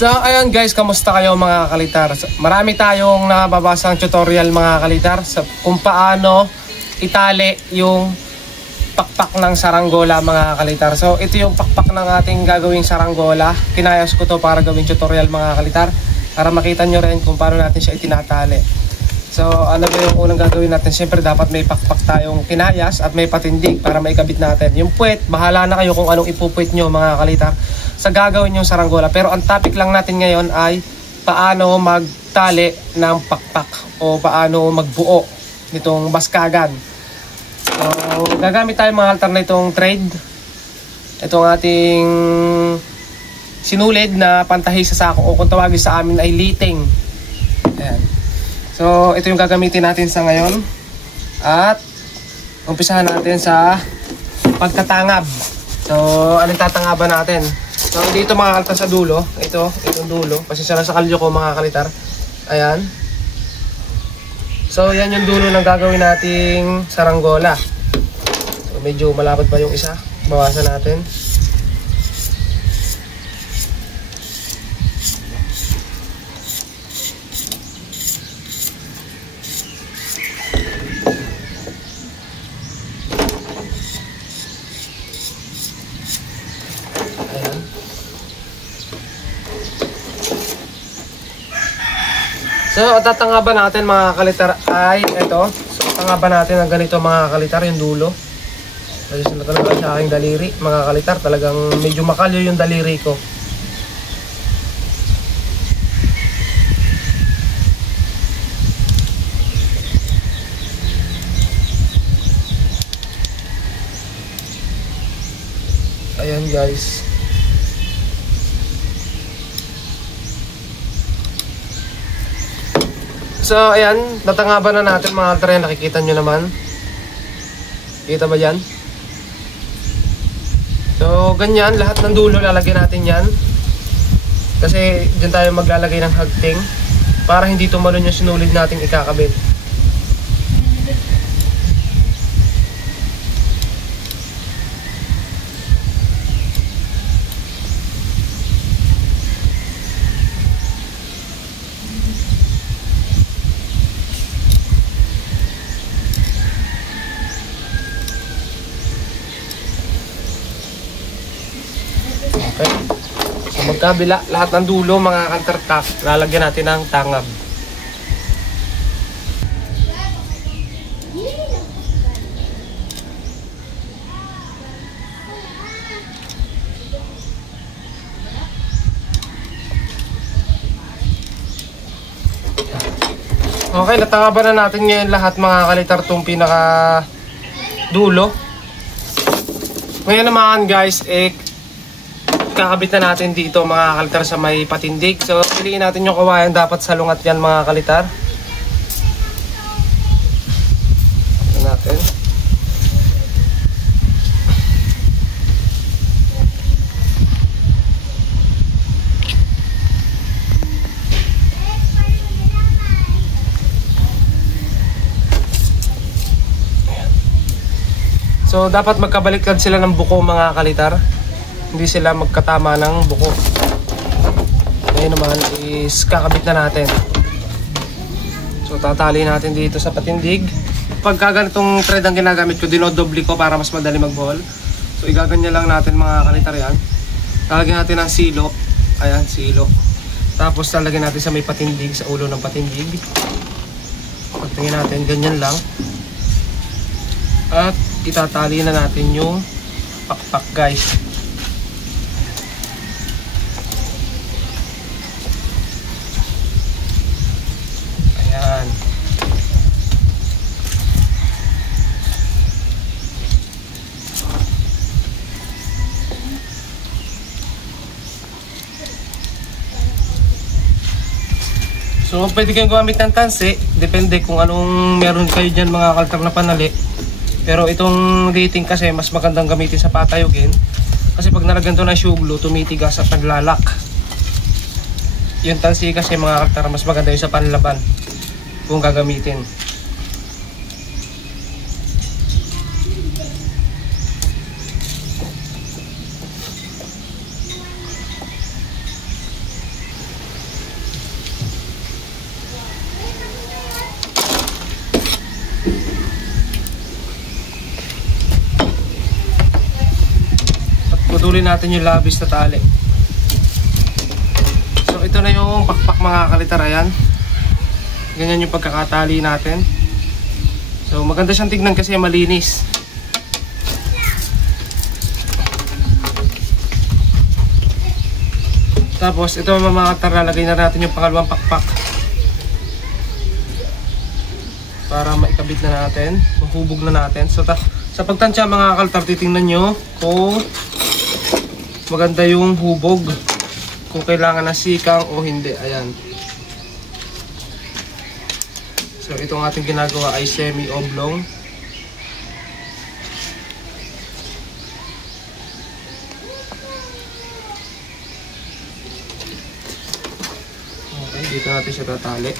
So ayun guys, kamusta kayo mga kalitar? Marami tayong nababasang tutorial mga kalitar kung paano itali yung pakpak ng saranggola mga kalitar. So ito yung pakpak ng ating gagawing saranggola. Kinayos ko to para gawing tutorial mga kalitar, para makita nyo rin kung paano natin siya itinatali. So ano ba yung unang gagawin natin? Siyempre dapat may pakpak tayong kinayas at may patindig para maikabit natin. Yung puwet, bahala na kayo kung anong ipupuwet nyo mga kalitar sa gagawin yung saranggola. Pero ang topic lang natin ngayon ay paano magtali ng pakpak o paano magbuo nitong baskagan. So gagamit tayo mga altar na itong thread. Itong ating sinulid na pantahi sa sako o kung tawagin sa amin ay liting. Ayan. So ito yung gagamitin natin sa ngayon. At umpisahan natin sa pagtatangab. So anong tatangaban natin? So dito mga kaltar sa dulo, itong dulo, pasensya na sa kalyo ko mga kalitar. Ayan. So yan yung dulo ng gagawin nating saranggola. So medyo malapad pa yung isa, bawasan natin. So, tatangaban natin mga kalitar ay ito. So, tatangaban natin ng ganito mga kalitar, yung dulo. Kasi sila talaga sa aking daliri mga kalitar. Talagang medyo makalyo yung daliri ko. Ayan guys. So ayan, natangaban na natin mga kaltar. Nakikita nyo naman. Kita ba yan? So ganyan, lahat ng dulo lalagyan natin yan. Kasi dyan tayo maglalagay ng hagting para hindi tumalon yung sinulid nating ikakabit. Okay. So magkabila, lahat ng dulo mga kaltar, lalagyan natin ng tangab. Okay, natangaban na natin ngayon lahat mga kalitar itong pinaka dulo. Ngayon naman guys, kakabit na natin dito mga kalitar sa may patindig. So piliin natin yung kawayan, dapat salungat yan mga kalitar. Ito natin. So dapat magkabaliktad sila ng buko mga kalitar. Hindi sila magkatama ng buko. Ngayon naman is kakabit na natin. So tatali natin dito sa patindig. Pagka ganitong thread ang ginagamit ko, dinodobli ko para mas madali mag-ball. So igaganyan lang natin mga kalitar yan. Lalagyan natin ng silo. Ayan, silo. Tapos lalagyan natin sa may patindig, sa ulo ng patindig. Pagtingin natin, ganyan lang. At itatali na natin yung pakpak guys. So pwede kayong gumamit ng tansi, depende kung anong meron kayo dyan mga kaltar na panali. Pero itong liting kasi mas magandang gamitin sa patayogin. Kasi pag nalagyan to ng shoe glue, tumitigas at naglalak. Yung tansi kasi mga kaltar mas maganda yung sa panlaban kung gagamitin. puputulin natin yung labis na tali. So ito na yung pakpak mga kalitar. Ayan, ganyan yung pagkakatali natin. So maganda siyang tignan kasi malinis. Tapos ito mga kalitar, lalagay na natin yung pangalawang pakpak para maikabit na natin, mahubog na natin. So sa pagtansya mga kalitar, titingnan nyo kung maganda yung hubog, kung kailangan na sikang o hindi. Ayan. So itong ating ginagawa ay semi-oblong. Okay, dito natin siya tatali.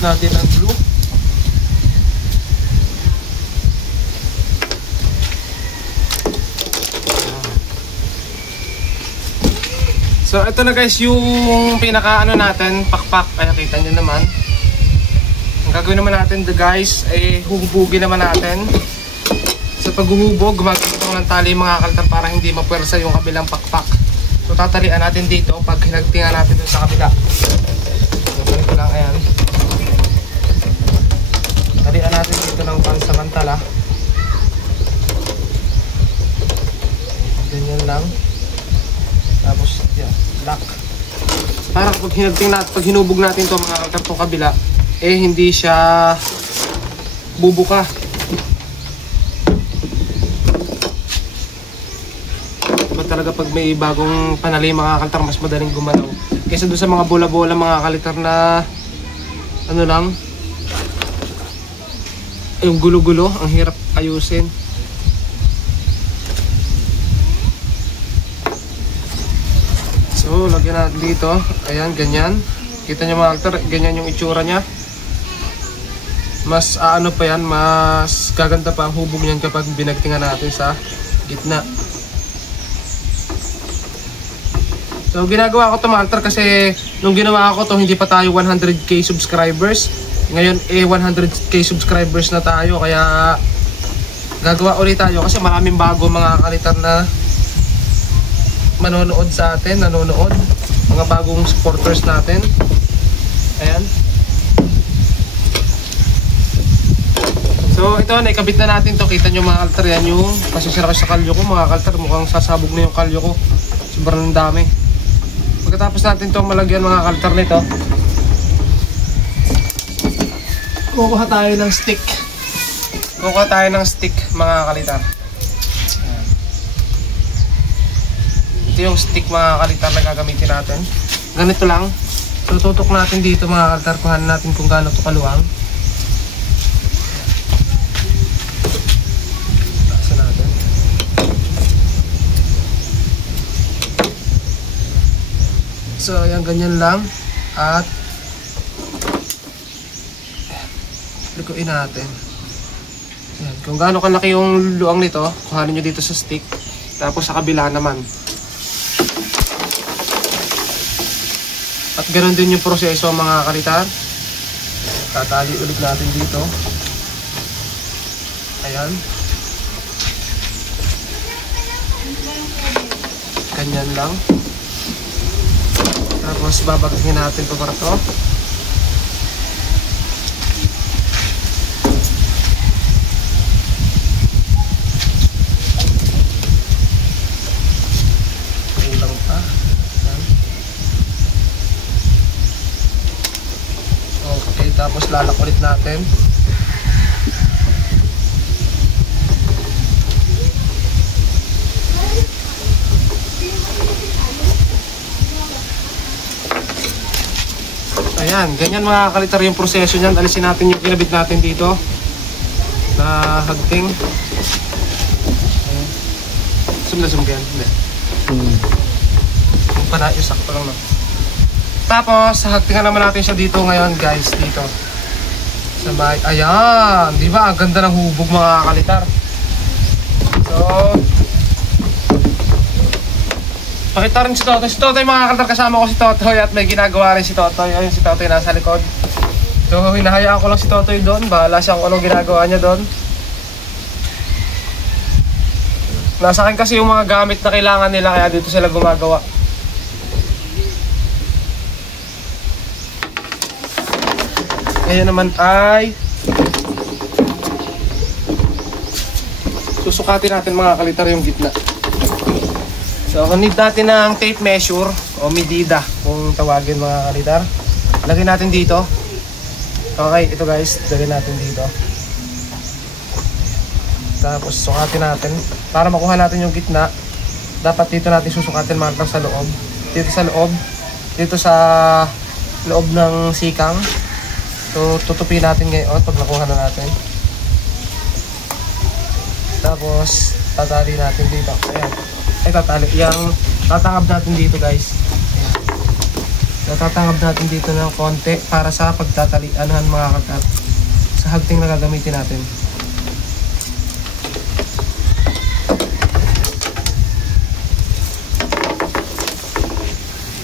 Natin ang glue. So ito na guys yung pinaka ano natin, pakpak. Kaya kita nyo naman. Ang gagawin naman natin guys ay hubugin naman natin. Sa paghuhubog, gumagawin ko ng tali mga kalitar para hindi mapwersa yung kabilang pakpak. So tatalian natin dito pag hinagtingan natin dun sa kabila. So ganito lang, ayan. Talian natin dito ng pansamantala. Ganyan lang. Tapos yan, lock. Para kapag hinagting natin, pag hinubog natin ito mga kalitar, itong kabila, eh hindi siya bubuka. Diba talaga pag may bagong panali mga kalitar, mas madaling gumalaw kaysa doon sa mga bola-bola mga kalitar na ano lang, yung gulo-gulo, ang hirap ayusin. So lagyan natin dito, ayan, ganyan. Kita nyo mga kalitar, ganyan yung itsura nya. Mas ano pa yan, mas gaganda pa ang hubog niyan kapag binagtingan natin sa gitna. So ginagawa ko ito mga kalitar kasi nung ginawa ko to hindi pa tayo 100k subscribers. Ngayon 100k subscribers na tayo, kaya gagawa ulit tayo kasi maraming bago mga kalitar na manonood sa atin, mga bagong supporters natin. Ayan. So ito, naikabit na natin to. Kita nyo mga kalitar, yan yung pasisira ko sa kalyo ko mga kalitar. Mukhang sasabog na yung kalyo ko, sobrang dami. Pagkatapos natin itong malagyan mga kalitar nito, kukuha tayo ng stick. Kukuha tayo ng stick mga kalitar. Ayan. Ito yung stick mga kalitar na gagamitin natin. Ganito lang. So tutok natin dito mga kalitar. Kuhanin natin kung gaano ito kaluwang. Taksan natin. So ayan, ganyan lang. At lukuin natin. Yan. Kung gaano kalaki yung luang nito, kuhanin nyo dito sa stick. Tapos sa kabila naman. At ganoon din yung proseso mga kalitar. Tatali ulit natin dito. Ayan. Ganyan lang. Tapos babagin natin pa para to. Kulang pa. Tapos lalak ulit natin. Ayan, ganyan mga kalitar yung proseso niyan. Alisin natin yung kinabit natin dito na hagting. Zoom na zoom ka yan. Hindi. Yung pana, yung sakto lang, no? Tapos, hagtingan naman natin siya dito ngayon, guys. Dito. Sa may, ayan. Diba? Ang ganda ng hubog mga kalitar. So, pakita rin si Totoy. Si Totoy mga kalitar, kasama ko si Totoy at may ginagawa rin si Totoy. Ayun si Totoy nasa likod. So, hinahayaan ko lang si Totoy doon. Bahala siya kung anong ginagawa niya doon. Nasa akin kasi yung mga gamit na kailangan nila, kaya dito sila gumagawa. Ngayon naman ay susukatin natin mga kalitar yung gitna. So, need natin ng tape measure o medida kung tawagin mga kalitar. Lagyan natin dito. Okay, ito guys, lagyan natin dito. Tapos sukatin natin. Para makuha natin yung gitna, dapat dito natin susukatin mga kalitar sa loob. Dito sa loob. Dito sa loob ng sikang. So, tutupin natin ngayon pag nakuha na natin. Tapos, tatali natin dito. Ayan. Ay, tatali. Yung tatangab natin dito, guys. Ayan. So, tatangab natin dito ng konti para sa pagtatalianan mga kagat sa hagting na gagamitin natin.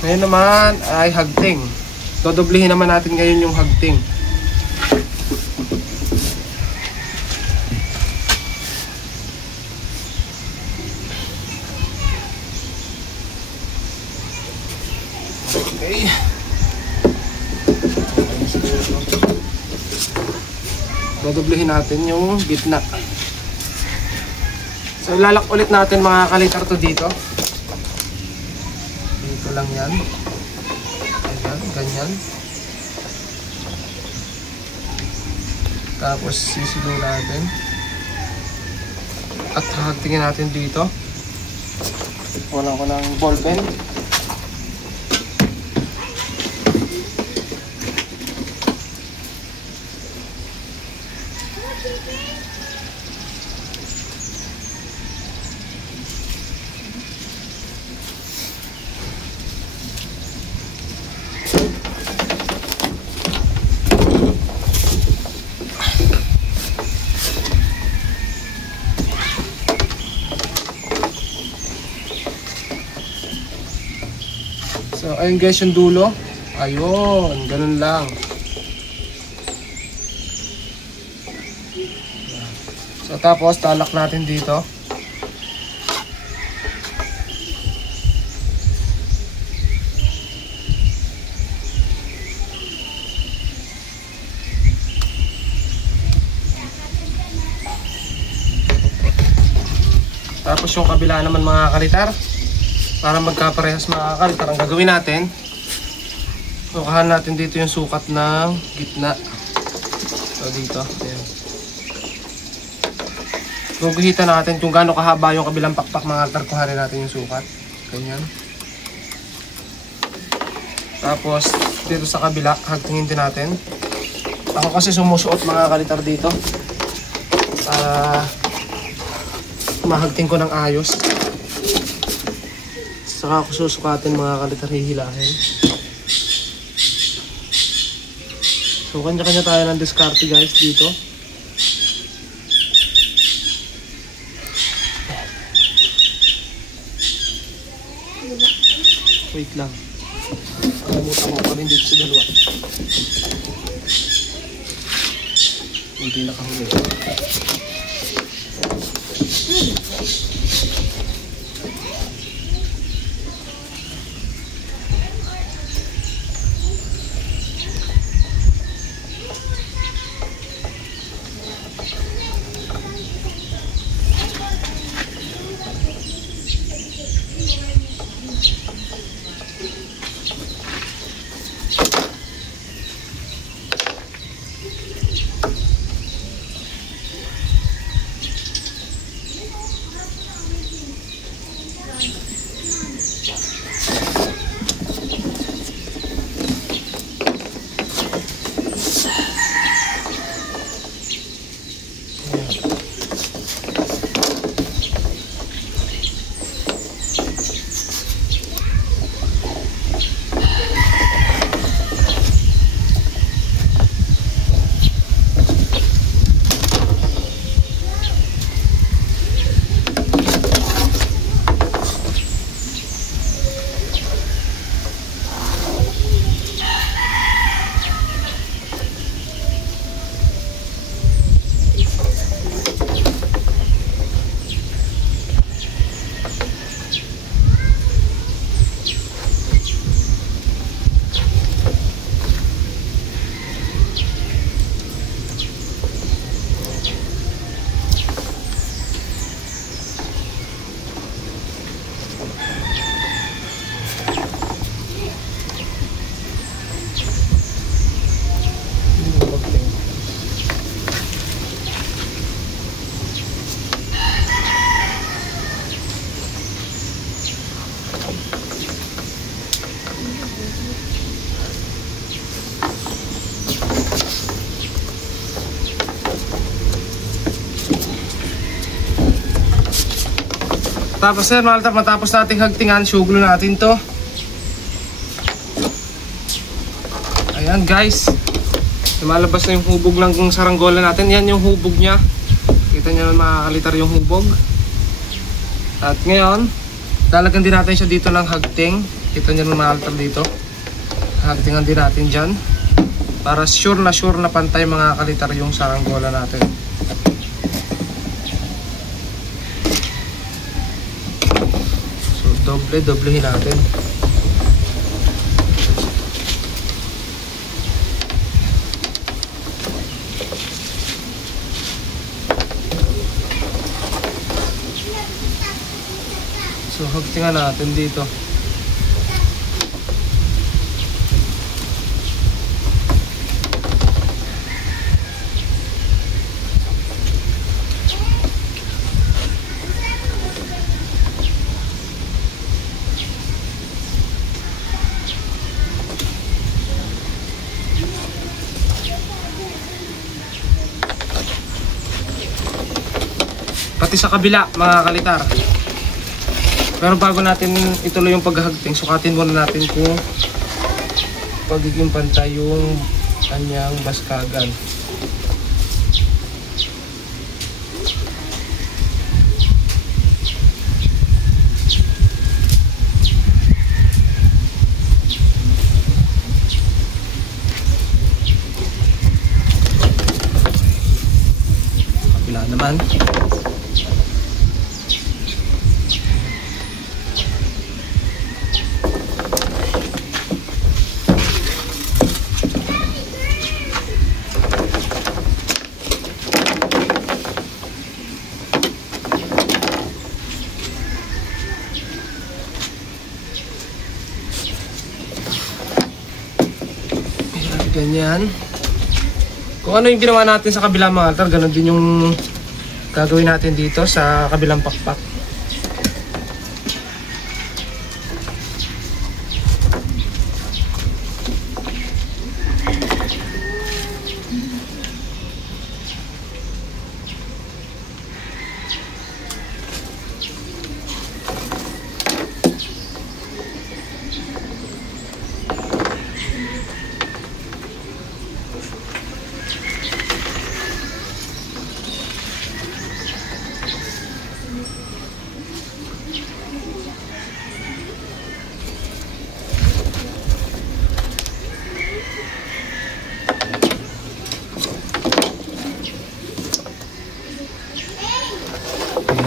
Ngayon naman ay hagting. Dodoblihin naman natin ngayon yung hagting. Okay. Dodoblihin natin yung gitna. So ilalak ulit natin mga kalitar to dito. Dito lang yan. Ayan, ganyan. Tapos sisilo natin. At hagtingin natin dito. Wala ko ng ball pen. So, ayun guys yung dulo. Ayun, ganun lang. So, tapos talak natin dito. Tapos yung kabila naman mga kalitar. Para magkaparehas mga kalitar, ang gagawin natin, sukahan natin dito yung sukat ng gitna. So dito, ayan. Guguhitan natin kung gaano kahaba yung kabilang pakpak mga kalitar, kuhanin natin yung sukat. Ganyan. Tapos dito sa kabila, hagtingin din natin. Ako kasi sumusuot mga kalitar dito. Mahagting ko ng ayos. Saka ako susukatin mga kalitar, hihilahin. So kanya-kanya tayo ng diskarte guys dito. Wait lang. Kalimutan ko pa rin dito sa dalawa. Hindi nakahuli. Tapos yan mga kalitar, matapos nating hagtingan, suglo natin to. Ayan guys, lumalabas na yung hubog ng saranggola natin. Yan yung hubog nya. Kita nyo mga kalitar yung hubog. At ngayon, lalagyan din natin siya dito ng hagting. Kita nyo mga kalitar dito. Hagtingan din natin dyan. Para sure na pantay mga kalitar yung saranggola natin. So doblehin natin. So hagtingan natin dito. Pati sa kabila mga kalitar. Pero bago natin ituloy yung paghahagting, sukatin muna natin kung pagiging pantay yung kanyang baskagan. Kabila naman. Ganyan. Kung ano yung ginawa natin sa kabilang mga kalitar, ganun din yung gagawin natin dito sa kabilang pakpak.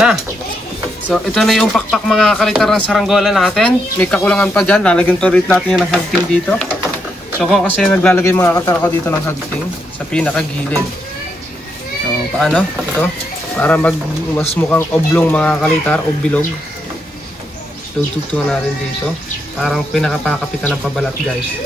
Na. So ito na yung pakpak mga kalitar ng saranggola natin. May kakulangan pa dyan, lalagyan to rin natin yung hagting dito. So ako kasi naglalagay mga kalitar ako dito ng hagting sa pinakagilid. So paano? Ito para mas mukhang oblong mga kalitar o bilog. Tugtugtungan natin dito. Parang pinakapakapitan ng pabalat guys.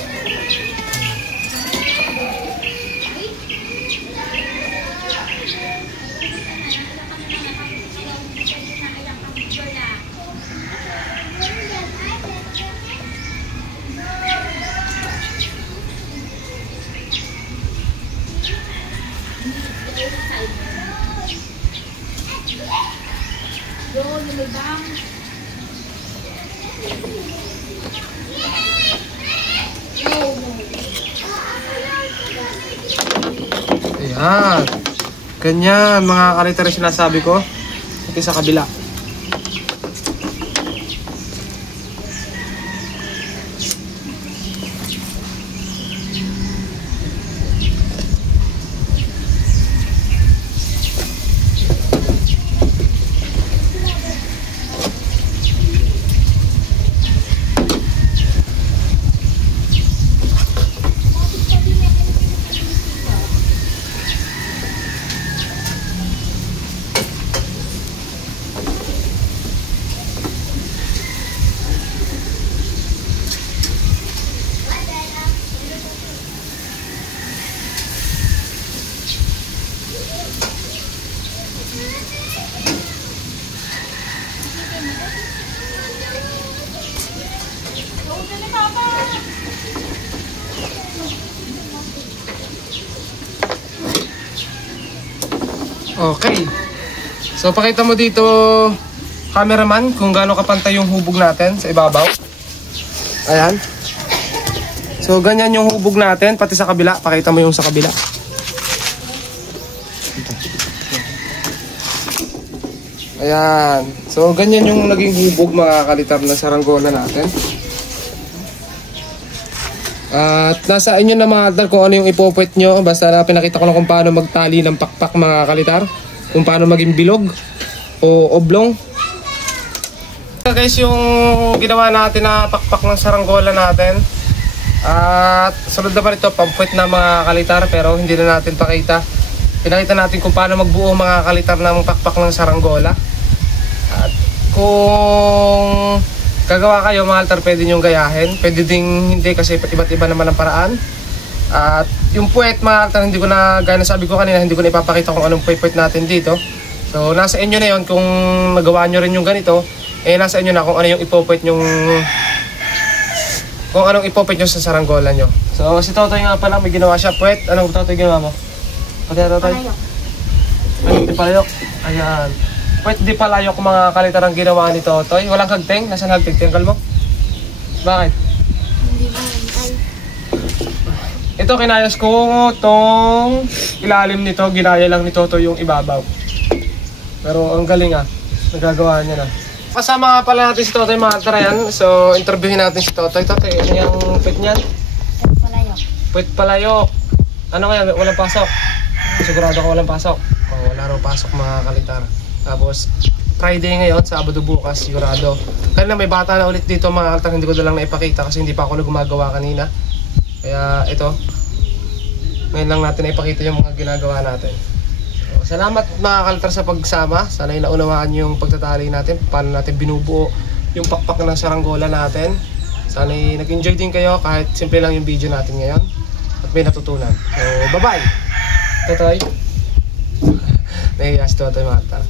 Ayan. Ganyan mga kalitar yung sinasabi ko. Ito sa kabila. Okay. So pakita mo dito cameraman kung gaano kapantay yung hubog natin sa ibabaw. Ayan. So ganyan yung hubog natin, pati sa kabila. Pakita mo yung sa kabila. Ayan. So ganyan yung naging hubog mga kalitar na saranggola natin. At nasa inyo na mga kalitar kung ano yung ipopwet nyo. Basta na pinakita ko lang kung paano magtali ng pakpak mga kalitar. Kung paano maging bilog o oblong. Guys, yung ginawa natin na pakpak ng saranggola natin. At sunod na pa ito, pampuwet na mga kalitar, pero hindi na natin pakita. Pinakita natin kung paano magbuo mga kalitar ng pakpak ng saranggola. At kung gagawa kayo mga kalitar, pwede nyo gayahin. Pwede ding hindi kasi iba't iba naman ang paraan. At yung puwet mga kalitar, hindi ko na, gaya na sabi ko kanina, hindi ko na ipapakita kung anong puwet natin dito. So nasa inyo na yun, kung magawa nyo rin yung ganito, eh nasa inyo na kung ano yung ipopwet nyong, kung anong ipopwet nyo sa saranggola nyo. So si Totoy nga pala, may ginawa siya puwet. Anong Totoy ginawa mo? Pati Totoy? Palayok. Ay, di palayok. Ayan. Puwet di palayok mga kalitar ang ginawa ni Totoy. Walang hagteng. Nasaan hagteng? Tinggal mo? Bakit? Hindi mo ay. Ito kinayas ko tong ilalim nito. Ginaya lang ni Totoy yung ibabaw. Pero ang galing ah. Nagagawa niya na. Kasama nga pala natin si Totoy mga kalitar yan. So interviewin natin si Totoy. Totoy, ano yung puwet niyan? Palayok. Puwet palayok. Ano kaya? Walang pasok? Sigurado ko walang pasok. Oh, wala raw pasok mga kalitar. Tapos Friday ngayon, Sabado bukas, sigurado. Kanina may bata na ulit dito mga kalitar. Hindi ko na lang naipakita kasi hindi pa ako gumagawa kanina. Kaya ito, ngayon lang natin naipakita yung mga ginagawa natin. So, salamat mga kalitar sa pagsama. Sana'y naunawaan yung pagtatali natin. Paano natin binubuo yung pakpak ng saranggola natin. Sana'y nag-enjoy din kayo kahit simple lang yung video natin ngayon. At may natutunan. So, bye-bye! Totoy. Nahiya si Totoy mga kalitar.